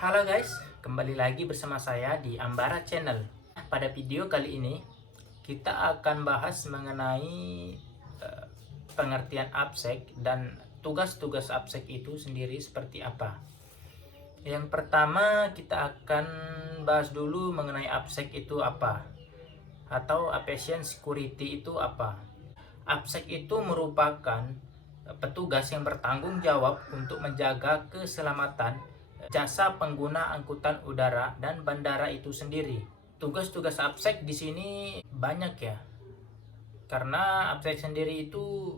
Halo guys, kembali lagi bersama saya di Ambara Channel. Pada video kali ini kita akan bahas mengenai eh, pengertian absek dan tugas-tugas absek itu sendiri seperti apa. Yang pertama kita akan bahas dulu mengenai absek itu apa atau Apparition Security itu apa. Absek itu merupakan petugas yang bertanggung jawab untuk menjaga keselamatan jasa pengguna angkutan udara dan bandara itu sendiri. Tugas-tugas Absek di sini banyak ya. Karena Absek sendiri itu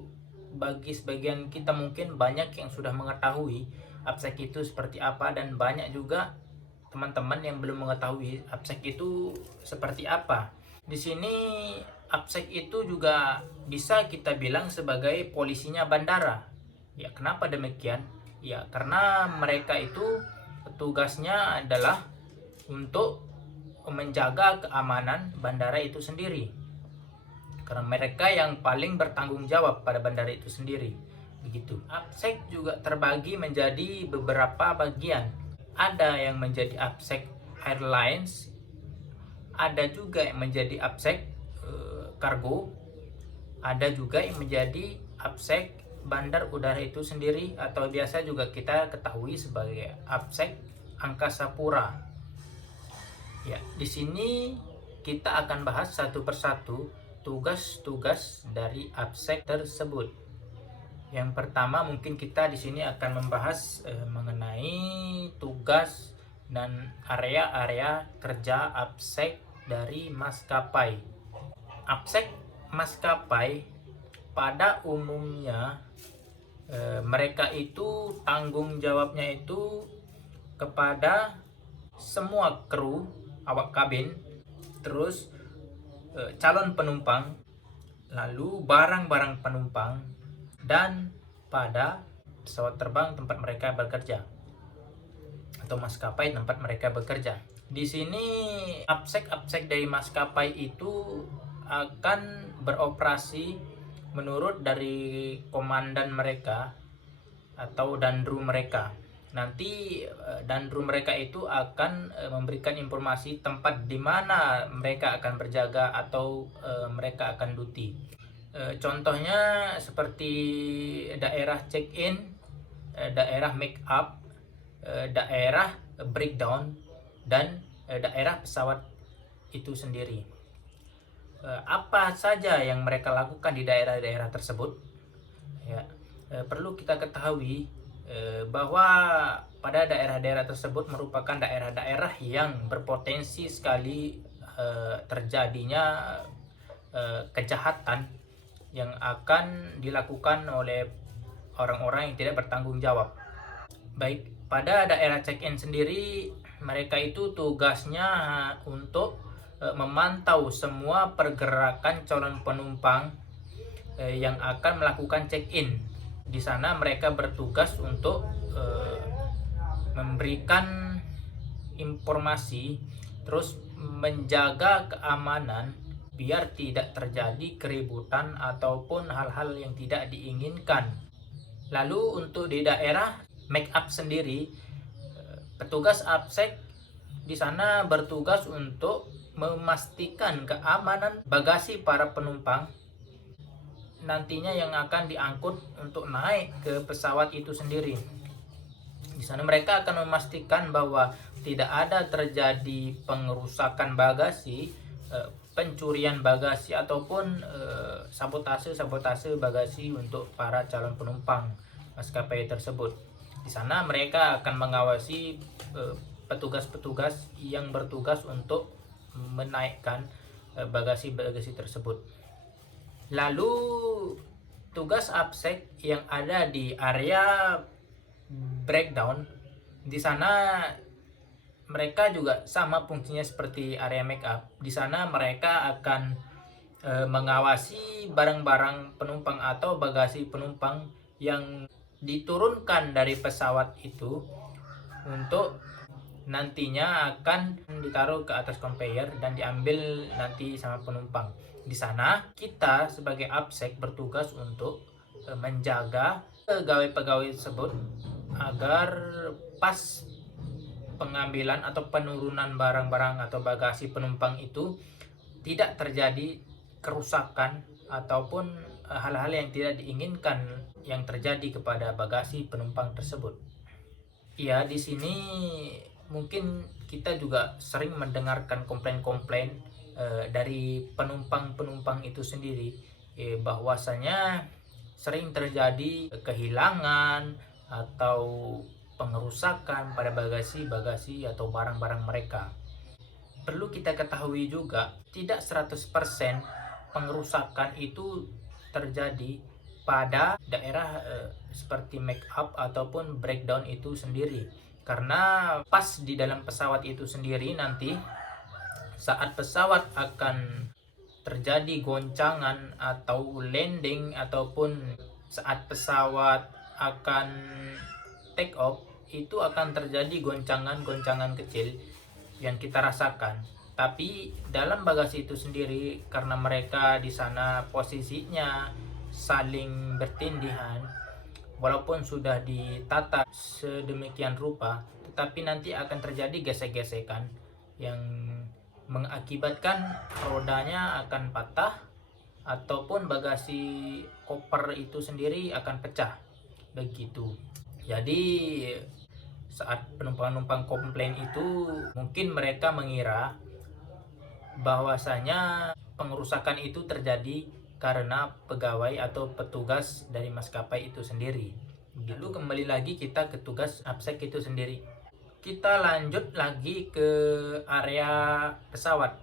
bagi sebagian kita mungkin banyak yang sudah mengetahui Absek itu seperti apa, dan banyak juga teman-teman yang belum mengetahui Absek itu seperti apa. Di sini Absek itu juga bisa kita bilang sebagai polisinya bandara. Ya, kenapa demikian? Ya, karena mereka itu tugasnya adalah untuk menjaga keamanan bandara itu sendiri. Karena mereka yang paling bertanggung jawab pada bandara itu sendiri. Begitu. Absek juga terbagi menjadi beberapa bagian. Ada yang menjadi Absek Airlines, ada juga yang menjadi Absek kargo, ada juga yang menjadi Absek bandar udara itu sendiri, atau biasa juga kita ketahui sebagai Absek Angkasa Pura. Ya, di sini kita akan bahas satu persatu tugas-tugas dari Absek tersebut. Yang pertama mungkin kita di sini akan membahas mengenai tugas dan area-area kerja Absek dari maskapai. Absek maskapai pada umumnya mereka itu tanggung jawabnya itu kepada semua kru, awak kabin, terus calon penumpang, lalu barang-barang penumpang, dan pada pesawat terbang tempat mereka bekerja atau maskapai tempat mereka bekerja. Di sini absek-absek dari maskapai itu akan beroperasi menurut dari komandan mereka atau danru mereka. Nanti danru mereka itu akan memberikan informasi tempat di mana mereka akan berjaga atau mereka akan duty. Contohnya seperti daerah check-in, daerah make up, daerah breakdown, dan daerah pesawat itu sendiri. Apa saja yang mereka lakukan di daerah-daerah tersebut? Ya, perlu kita ketahui bahwa pada daerah-daerah tersebut merupakan daerah-daerah yang berpotensi sekali terjadinya kejahatan yang akan dilakukan oleh orang-orang yang tidak bertanggung jawab. Baik, pada daerah check-in sendiri mereka itu tugasnya untuk memantau semua pergerakan calon penumpang yang akan melakukan check-in. Di sana mereka bertugas untuk memberikan informasi, terus menjaga keamanan biar tidak terjadi keributan ataupun hal-hal yang tidak diinginkan. Lalu untuk di daerah make up sendiri, petugas Absek di sana bertugas untuk memastikan keamanan bagasi para penumpang nantinya yang akan diangkut untuk naik ke pesawat itu sendiri. Di sana mereka akan memastikan bahwa tidak ada terjadi pengerusakan bagasi, pencurian bagasi, ataupun sabotase bagasi untuk para calon penumpang maskapai tersebut. Di sana mereka akan mengawasi petugas-petugas yang bertugas untuk menaikkan bagasi-bagasi tersebut. Lalu tugas Absek yang ada di area breakdown, di sana mereka juga sama fungsinya seperti area make up. Di sana mereka akan mengawasi barang-barang penumpang atau bagasi penumpang yang diturunkan dari pesawat itu untuk nantinya akan ditaruh ke atas conveyor dan diambil nanti sama penumpang. Di sana kita sebagai Absek bertugas untuk menjaga pegawai-pegawai tersebut agar pas pengambilan atau penurunan barang-barang atau bagasi penumpang itu tidak terjadi kerusakan ataupun hal-hal yang tidak diinginkan yang terjadi kepada bagasi penumpang tersebut. Ya, di sini mungkin kita juga sering mendengarkan komplain-komplain dari penumpang-penumpang itu sendiri, bahwasanya sering terjadi kehilangan atau pengerusakan pada bagasi-bagasi atau barang-barang mereka. Perlu kita ketahui juga, tidak 100% pengerusakan itu terjadi pada daerah seperti make up ataupun breakdown itu sendiri. Karena pas di dalam pesawat itu sendiri nanti saat pesawat akan terjadi goncangan atau landing ataupun saat pesawat akan take off, itu akan terjadi goncangan-goncangan kecil yang kita rasakan. Tapi dalam bagasi itu sendiri, karena mereka di sana posisinya saling bertindihan, walaupun sudah ditata sedemikian rupa, tetapi nanti akan terjadi gesek-gesekan yang mengakibatkan rodanya akan patah ataupun bagasi koper itu sendiri akan pecah. Begitu. Jadi saat penumpang-penumpang komplain itu, mungkin mereka mengira bahwasanya pengerusakan itu terjadi karena pegawai atau petugas dari maskapai itu sendiri. Lalu kembali lagi kita ke tugas APSEC itu sendiri. Kita lanjut lagi ke area pesawat.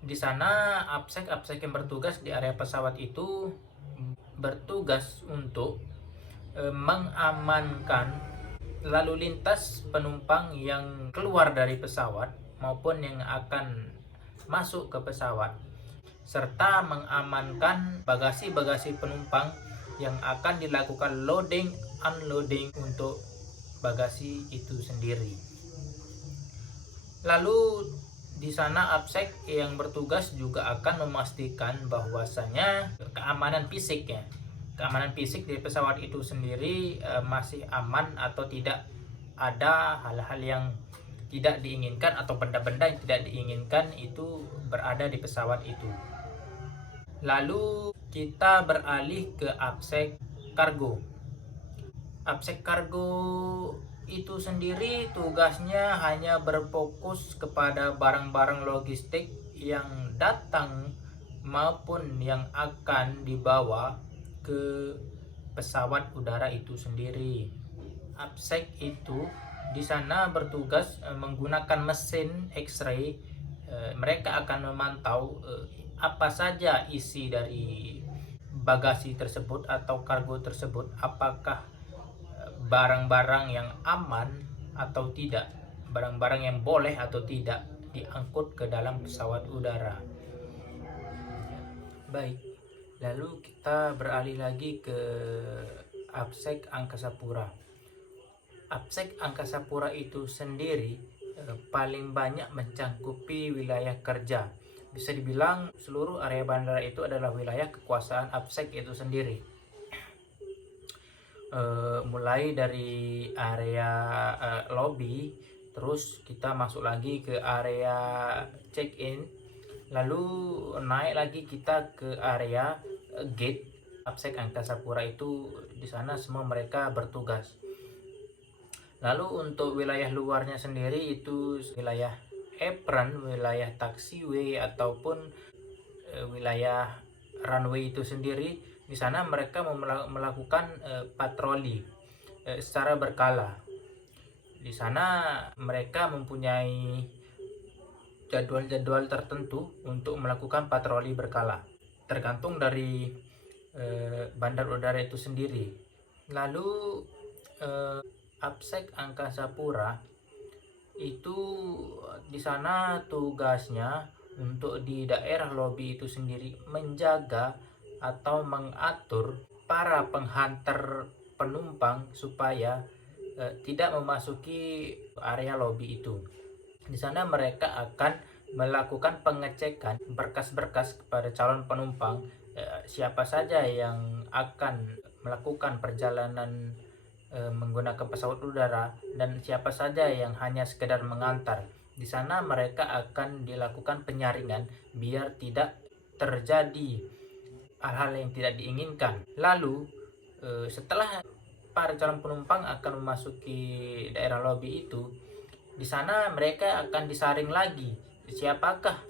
Di sana APSEC yang bertugas di area pesawat itu bertugas untuk mengamankan lalu lintas penumpang yang keluar dari pesawat maupun yang akan masuk ke pesawat, serta mengamankan bagasi-bagasi penumpang yang akan dilakukan loading unloading untuk bagasi itu sendiri. Lalu di sana APSEC yang bertugas juga akan memastikan bahwasanya keamanan fisik di pesawat itu sendiri masih aman atau tidak ada hal-hal yang tidak diinginkan atau benda-benda yang tidak diinginkan itu berada di pesawat itu. Lalu kita beralih ke APSEC kargo. APSEC kargo itu sendiri tugasnya hanya berfokus kepada barang-barang logistik yang datang maupun yang akan dibawa ke pesawat udara itu sendiri. APSEC itu di sana bertugas menggunakan mesin X-ray. Mereka akan memantau apa saja isi dari bagasi tersebut atau kargo tersebut, apakah barang-barang yang aman atau tidak, barang-barang yang boleh atau tidak diangkut ke dalam pesawat udara. Baik, lalu kita beralih lagi ke APSEC Angkasa Pura. APSEC Angkasa Pura itu sendiri paling banyak mencangkupi wilayah kerja. Bisa dibilang seluruh area bandara itu adalah wilayah kekuasaan APSEC itu sendiri. Mulai dari area lobby, terus kita masuk lagi ke area check-in, lalu naik lagi kita ke area gate. APSEC Angkasa Pura itu di sana semua mereka bertugas. Lalu untuk wilayah luarnya sendiri itu wilayah apron, wilayah taxiway ataupun wilayah runway itu sendiri. Di sana mereka melakukan patroli secara berkala. Di sana mereka mempunyai jadwal-jadwal tertentu untuk melakukan patroli berkala, tergantung dari bandar udara itu sendiri. Lalu APSEC Angkasa Pura itu di sana tugasnya untuk di daerah lobi itu sendiri menjaga atau mengatur para penghantar penumpang supaya tidak memasuki area lobi itu. Di sana mereka akan melakukan pengecekan berkas-berkas kepada calon penumpang, siapa saja yang akan melakukan perjalanan menggunakan pesawat udara, dan siapa saja yang hanya sekedar mengantar. Di sana mereka akan dilakukan penyaringan biar tidak terjadi hal-hal yang tidak diinginkan. Lalu setelah para calon penumpang akan memasuki daerah lobi itu, di sana mereka akan disaring lagi. Siapakah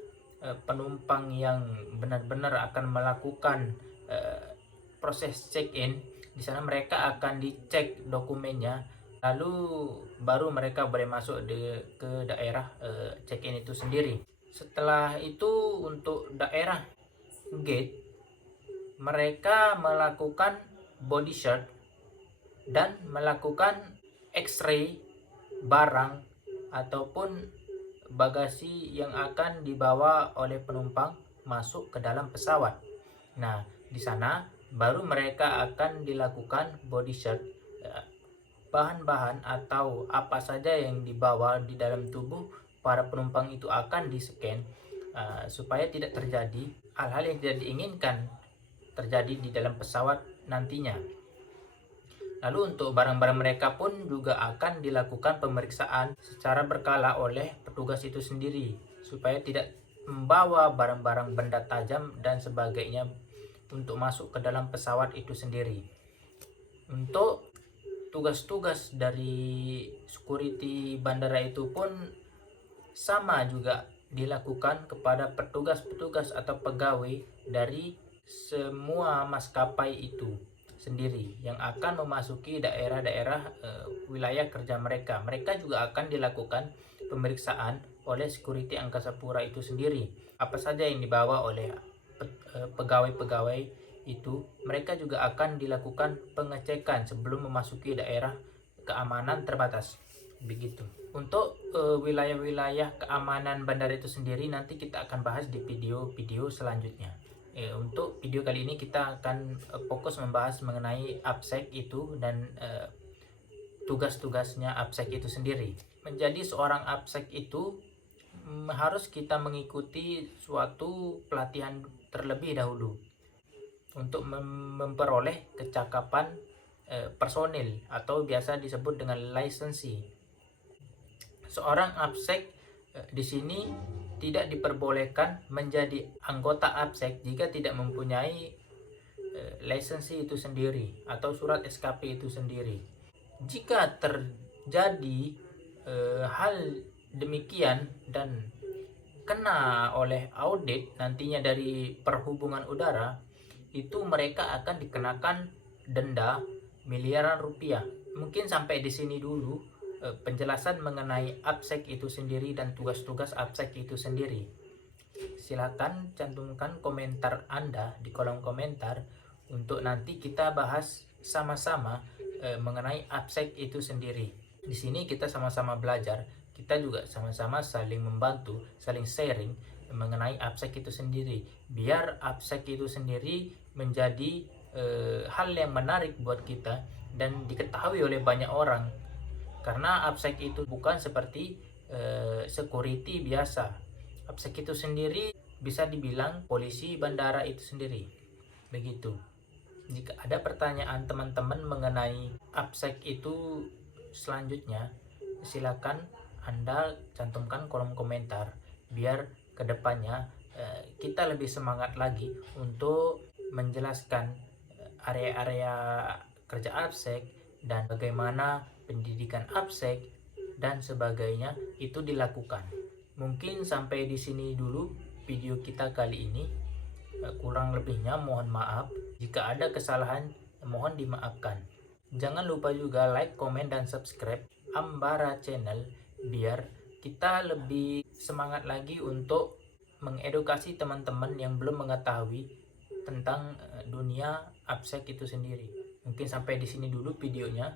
penumpang yang benar-benar akan melakukan proses check-in. Di sana mereka akan dicek dokumennya, lalu baru mereka boleh masuk ke daerah check-in itu sendiri. Setelah itu untuk daerah gate, mereka melakukan body search dan melakukan X-ray barang ataupun bagasi yang akan dibawa oleh penumpang masuk ke dalam pesawat. Nah, di sana baru mereka akan dilakukan body search, bahan-bahan atau apa saja yang dibawa di dalam tubuh para penumpang itu akan di-scan, supaya tidak terjadi hal-hal yang tidak diinginkan terjadi di dalam pesawat nantinya. Lalu untuk barang-barang mereka pun juga akan dilakukan pemeriksaan secara berkala oleh petugas itu sendiri, supaya tidak membawa barang-barang benda tajam dan sebagainya untuk masuk ke dalam pesawat itu sendiri. Untuk tugas-tugas dari security bandara itu pun sama juga dilakukan kepada petugas-petugas atau pegawai dari semua maskapai itu sendiri yang akan memasuki daerah-daerah wilayah kerja mereka. Mereka juga akan dilakukan pemeriksaan oleh security Angkasa Pura itu sendiri. Apa saja yang dibawa oleh pegawai-pegawai itu, mereka juga akan dilakukan pengecekan sebelum memasuki daerah keamanan terbatas. Begitu. Untuk wilayah-wilayah keamanan bandara itu sendiri nanti kita akan bahas di video-video selanjutnya. Untuk video kali ini kita akan fokus membahas mengenai AppSec itu dan tugas-tugasnya AppSec itu sendiri. Menjadi seorang AppSec itu harus kita mengikuti suatu pelatihan terlebih dahulu untuk memperoleh kecakapan personil atau biasa disebut dengan licensee. Seorang AppSec di sini tidak diperbolehkan menjadi anggota AppSec jika tidak mempunyai lisensi itu sendiri atau surat SKP itu sendiri. Jika terjadi hal demikian dan kena oleh audit nantinya dari perhubungan udara, itu mereka akan dikenakan denda miliaran rupiah. Mungkin sampai di sini dulu penjelasan mengenai AppSec itu sendiri dan tugas-tugas AppSec itu sendiri. Silakan cantumkan komentar Anda di kolom komentar untuk nanti kita bahas sama-sama mengenai AppSec itu sendiri. Di sini kita sama-sama belajar, kita juga sama-sama saling membantu, saling sharing mengenai AppSec itu sendiri, biar AppSec itu sendiri menjadi hal yang menarik buat kita dan diketahui oleh banyak orang. Karena AppSec itu bukan seperti security biasa. AppSec itu sendiri bisa dibilang polisi bandara itu sendiri. Begitu. Jika ada pertanyaan teman-teman mengenai AppSec itu selanjutnya, silakan Anda cantumkan kolom komentar biar kedepannya kita lebih semangat lagi untuk menjelaskan area-area kerja AppSec dan bagaimana pendidikan AppSec dan sebagainya itu dilakukan. Mungkin sampai di sini dulu video kita kali ini. Kurang lebihnya mohon maaf. Jika ada kesalahan mohon dimaafkan. Jangan lupa juga like, komen, dan subscribe Ambara Channel biar kita lebih semangat lagi untuk mengedukasi teman-teman yang belum mengetahui tentang dunia AppSec itu sendiri. Mungkin sampai di sini dulu videonya.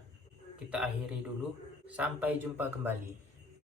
Kita akhiri dulu. Sampai jumpa kembali.